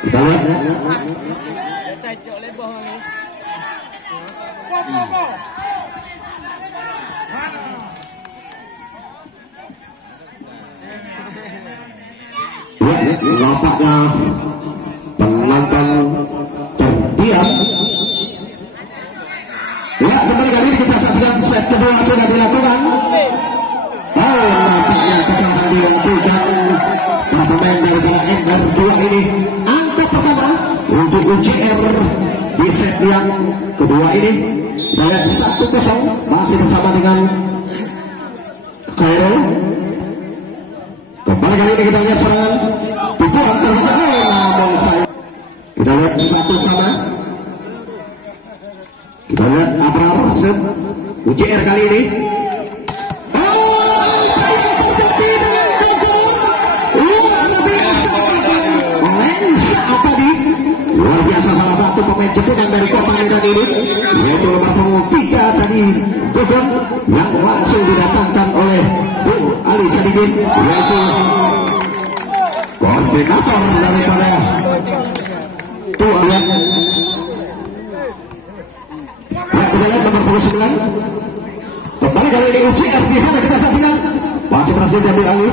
Kita lihat. Nampaknya penonton terdiam. Ya, kembali kali ini kita saksikan set kedua sudah dilakukan. Nampaknya kesalahan dilakukan para pemain dari MR2 ini. Angka pertama untuk UJR di set yang kedua ini. Kita lihat 1-0 masih bersama dengan Khairul. Kembali kali ini kita lihat serangan pukulan terbaik, namun saya kita lihat 1-1. Kita lihat Abrar set UJR kali ini. Luar biasa salah satu pemain jeputan dari Kota Medan ini, yaitu nomor punggung 3 tadi Gogong, yang langsung didatangkan oleh Bung Ali Sadikin, yaitu koordinator daripada Tuan. Ya, kita lihat nomor punggung 9. Kembali kali ini UJR di sana kita saksikan masih berhasil diambil alih.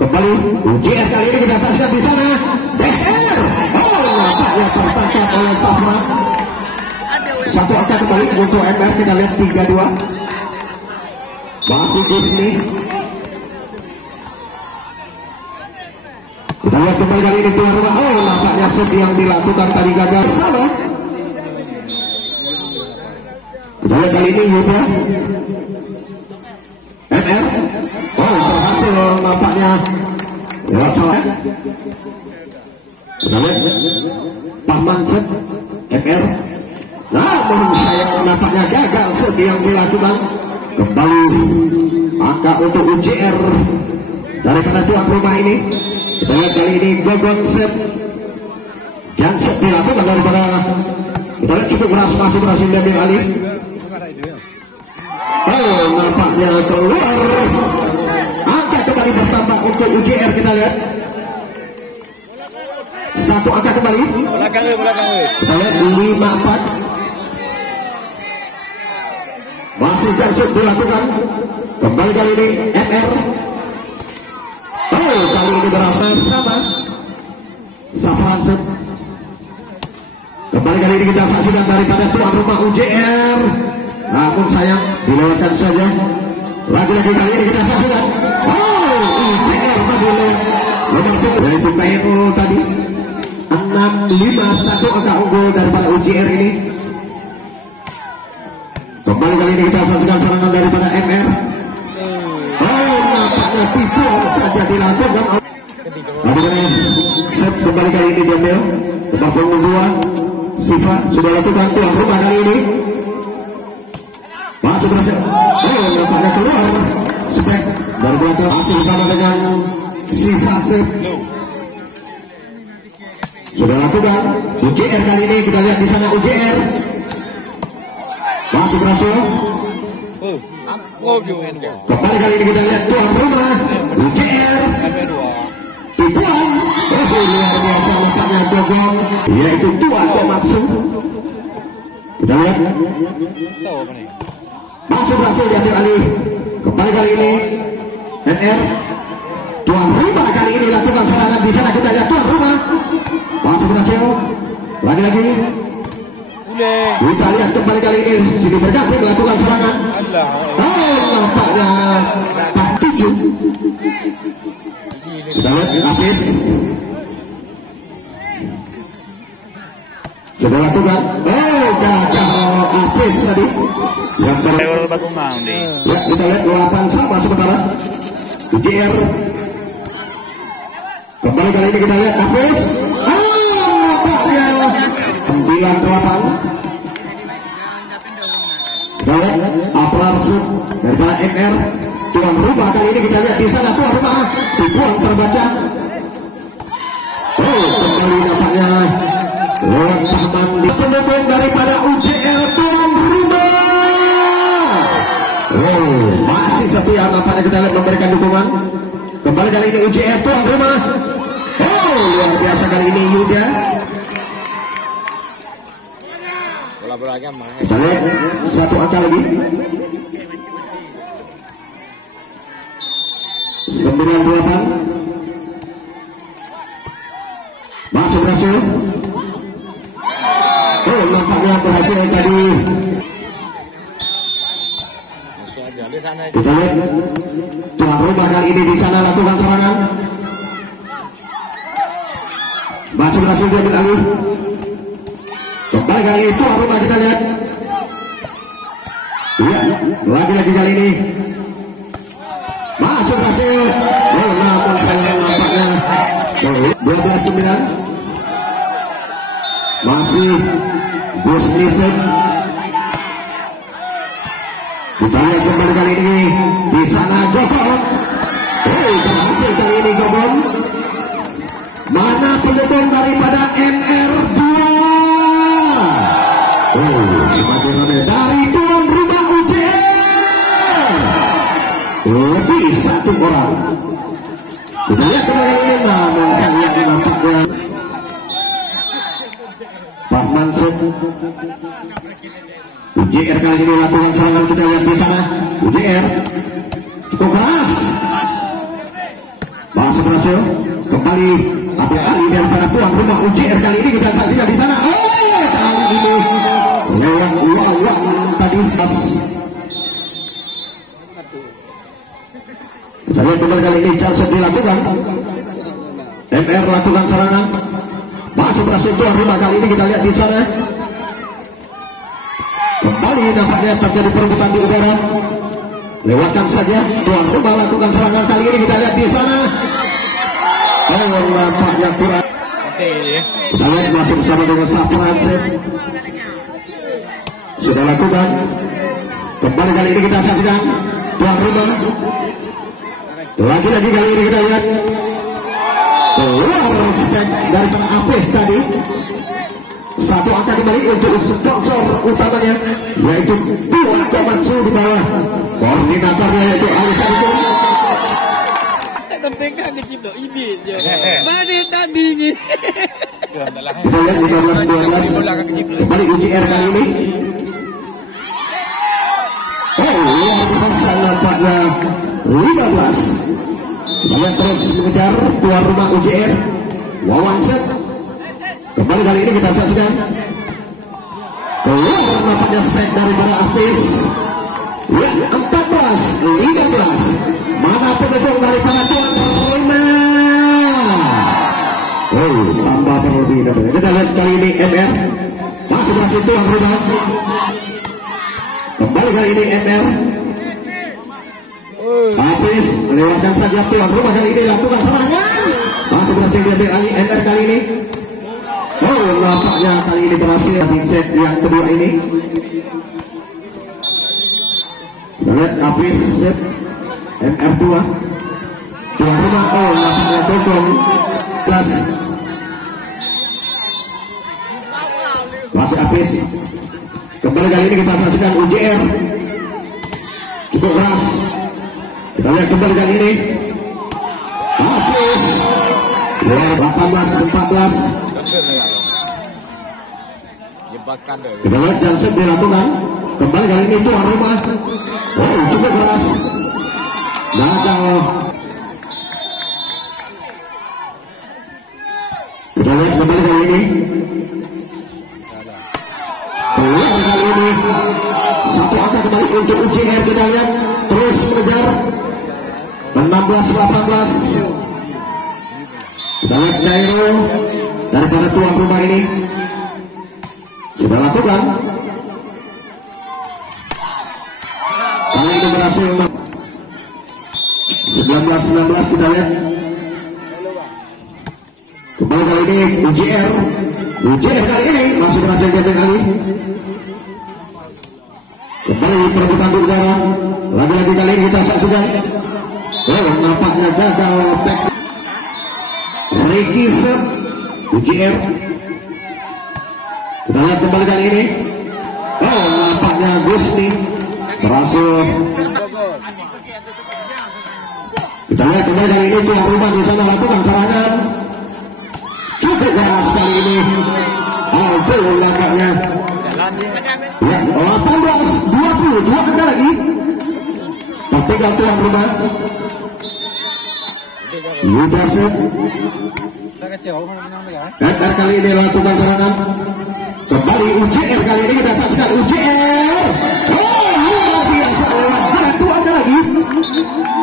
Kembali UJR kali ini kita saksikan di sana. BR, nampaknya tertangkap oleh Safra. Satu angka kembali untuk MR. Kita lihat 3-2. Masih Disney. Kita lihat kembali kali ini tuan rumah. Nampaknya set yang dilakukan tadi gagal sama. Kita lihat kali ini Yuda MR. Berhasil nampaknya lewat salah. Kita lihat Pahman set MR. Namun sayang nampaknya gagal set yang dilakukan. Kembali angka untuk UJR daripada tuan rumah ini. Kita lihat kali ini Gogong set yang set dilakukan daripada, kita lihat cukup keras, masih berhasil diambil alih. Nampaknya keluar. Angka kembali bertambah untuk UJR. Kita lihat satu angka kembali. Kita lihat 5-4. Masih jansut dilakukan. Kembali kali ini MR. Kali ini berasa sama Safran set. Kembali kali ini kita saksikan daripada tuan rumah UJR. Namun sayang dilewatkan saja. Lagi-lagi kali ini kita saksikan. UJR tadi yaitu KMO tadi 6-5-1 angka unggul daripada UJR ini. Kembali kali ini kita saksikan serangan daripada MR. Nampaknya tipuan saja dilakukan. Set kembali kali ini diambil. Tempat punggung 2 Siva sudah lakukan tuan rumah kali ini. Masih berhasil. Nampaknya keluar. Spek dari belakang masih bersama dengan Siva set. Sudah lakukan UJR kali ini. Kita lihat di sana UJR masih berhasil. Kembali kali ini kita lihat tuan rumah UJR tipuan. Luar biasa nampaknya Gogong, yaitu tuan Komatsu. Kita lihat masih berhasil diambil alih. Kembali kali ini NR tuan rumah kali ini lakukan serangan di sana. Kita lihat tuan rumah masih berhasil. Lagi-lagi kita lihat kembali kali ini sini bergabung melakukan serangan. Nampaknya 4-7. Kita lihat Hafiz sudah lakukan. Gagal Hafiz tadi yang ya, kita lihat 8 sama sementara UJR. Kembali kali ini kita lihat Hafiz. Nampaknya 9-8. Kita lihat Abrar daripada MR tuan rumah kali ini. Kita lihat di sana tuan rumah tipuan terbaca. Kembali nampaknya lewat Pahman di pendukung daripada UJR tuan rumah. Masih setia nampaknya. Kita lihat memberikan dukungan. Kembali kali ini UJR tuan rumah. Luar biasa kali ini Yuda. Kita lihat satu angka lagi. 98. Masuk berhasil. Oh, nampaknya berhasil tadi. Kita lihat tuan rumah kali ini di sana lakukan serangan. Masuk berhasil diambil alih. Kembali kali ini tuan rumah, kita lihat. Iya, lagi-lagi kali ini. Masuk berhasil. Oh, namun sayang nampaknya 12-9. Masih Gus Nisen. Kita lihat kembali kali ini di sana Gobon. Oh, berhasil kali ini Gobon. Mana pendukung daripada MR2? Oh, semakin ramai dari tuan rumah UJR. Lebih satu orang. Kita lihat kembali ini, namun sayang nampaknya Pak Mansur. UJR kali ini lakukan serangan, kita lihat di sana. UJR cukup keras. Masuk berhasil. Kembali ambil alih daripada tuan rumah UJR kali ini, kita saksikan di sana. Oh, kali ini lewat uang tadi pas. Kita lihat kembali kali ini chance dilakukan. MR lakukan serangan. Masuk berhasil tuan rumah kali ini, kita lihat di sana. Kembali nampaknya terjadi perebutan di udara. Lewatkan saja. Tuan rumah lakukan serangan kali ini, kita lihat di sana. Oh, nampaknya kurang. Kita lihat masuk bersama dengan Safran. Sudah lakukan. Kembali kali ini kita saksikan tuan rumah. Lagi-lagi kali ini kita lihat keluar respect daripada Apes tadi. Satu angka kembali untuk sponsor utamanya, yaitu Dua Komatsu di bawah. Koordinatornya yaitu Alisan itu. Pegang kecil ini je. Mana tadi ni? Kita lihat 15-12. Kembali UJR kali ini. Oh, luar biasa nampaknya 15. Kita lihat terus mengejar tuan rumah UJR. Wawan set. Kembali kali ini kita saksikan keluar nampaknya spek daripada Apis. Ya, 14-15. Mana pendukung daripada tuan rumah? Oh, tambah terlebih dahulu. Kita lihat kali ini MR masih berhasil tuan rumah. Kembali kali ini MR. Apis lewatkan saja tuan rumah kali ini lakukan serangan. Masih berhasil diambil alih MR kali ini. Oh, nampaknya kali ini berhasil di set yang kedua ini. Kita lihat Apis set MR2 tuan rumah. Oh, nampaknya Kokong kelas. Masih Apis. Kembali kali ini kita saksikan UJR cukup keras. Kita lihat kembali kali ini Apis 18-14. Kita lihat Jansen dilakukan. Kembali kali ini tuan rumah. Oh, cukup keras. Gagal. Kita lihat kembali kali ini. Keluar kali ini. Satu angka kembali untuk UJR. Kita lihat terus mengejar 16-18. Kita lihat Dairo daripada tuan rumah ini sudah lakukan. Kali ini berhasil 19-19. Kita lihat kembali kali ini UJR kali ini masih berhasil diambil alih. Kembali perebutan di udara. Lagi-lagi kali ini kita saksikan. Oh, nampaknya gagal back Ricky Sep UJR. Kita lihat kembali kali ini. Oh, nampaknya Gusti berhasil. Kita lihat kembali kali ini tuan rumah di sana lakukan serangan. mampu langkahnya. Ya, 18-20, 2 angka lagi. Terpegang tuan rumah. Yudaset. FR kali ini lakukan serangan. Kembali UJR kali ini kita saksikan UJR. Oh, luar biasa lewat 2 angka lagi.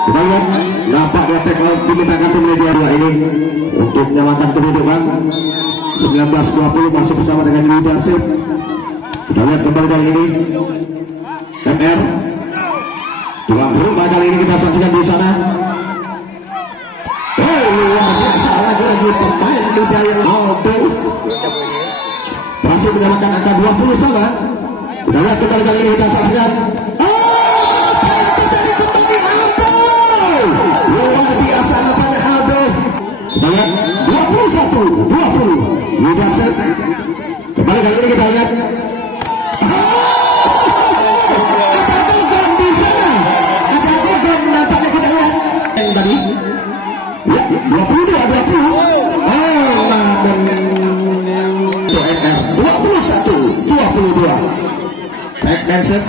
Kita lihat nampaknya take out dimintakan tim media 2 ini untuk menyamakan kedudukan 19-20 masih bersama dengan Yudaset. Kita lihat kembali kali ini MR tuan rumah kali ini kita saksikan di sana. Luar biasa lagi pemain muda yang Aldo berhasil menyamakan angka 20 sama. Kita lihat kembali kali ini kita saksikan. Luar biasa nampaknya Aldo. Kita lihat 21-20 Yudaset. Kembali kali ini kita lihat tadi ya 22-20 21-22 back dancer.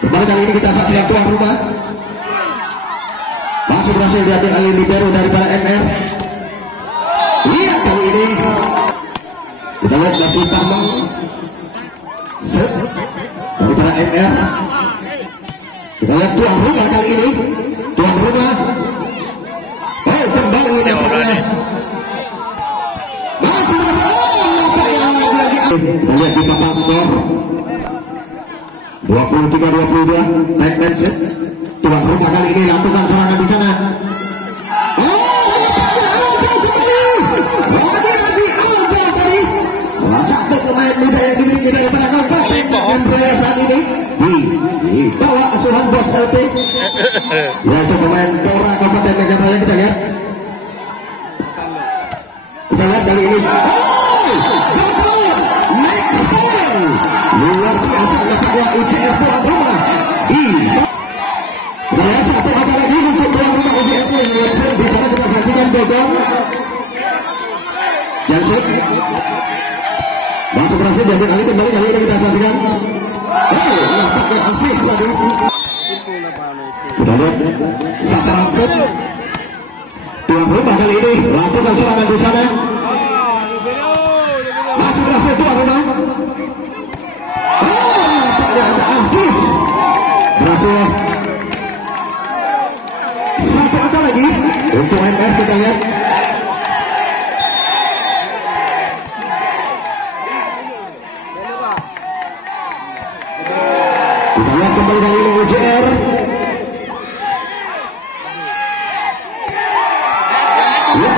Kembali kali ini kita saksikan tuan rumah masih berhasil diambil alih libero daripada MR. Lihat kali ini kita lihat kasih tambang set daripada MR. Kita lihat tuan rumah kali ini tuan rumah. Oh, kembali nampaknya masih kita lihat di papan skor 23-22 back and set. Tuan rumah kali ini lakukan serangan di sana. Satu pemain muda yang dimiliki daripada Kabupaten Andrea saat ini di bawah asuhan bos LP yaitu pemain Dora Kabupaten Medan. Kita lihat kali ini next point luar biasa nampaknya UJR tuan rumah. Kita lihat satu apa lagi untuk tuan rumah UJR yang di sana kita saksikan Bogor Janset masuk berhasil diambil kali kembali kali ini kita saksikan. Nampaknya Hafiz tadi. Kita lihat Satransut tuan rumah kali ini lakukan serangan di sana. Masih berhasil tuan rumah. Nampaknya ada Hafiz berhasil. Satu angka lagi untuk MR. Kita lihat kembali kali ini UJR. Ya,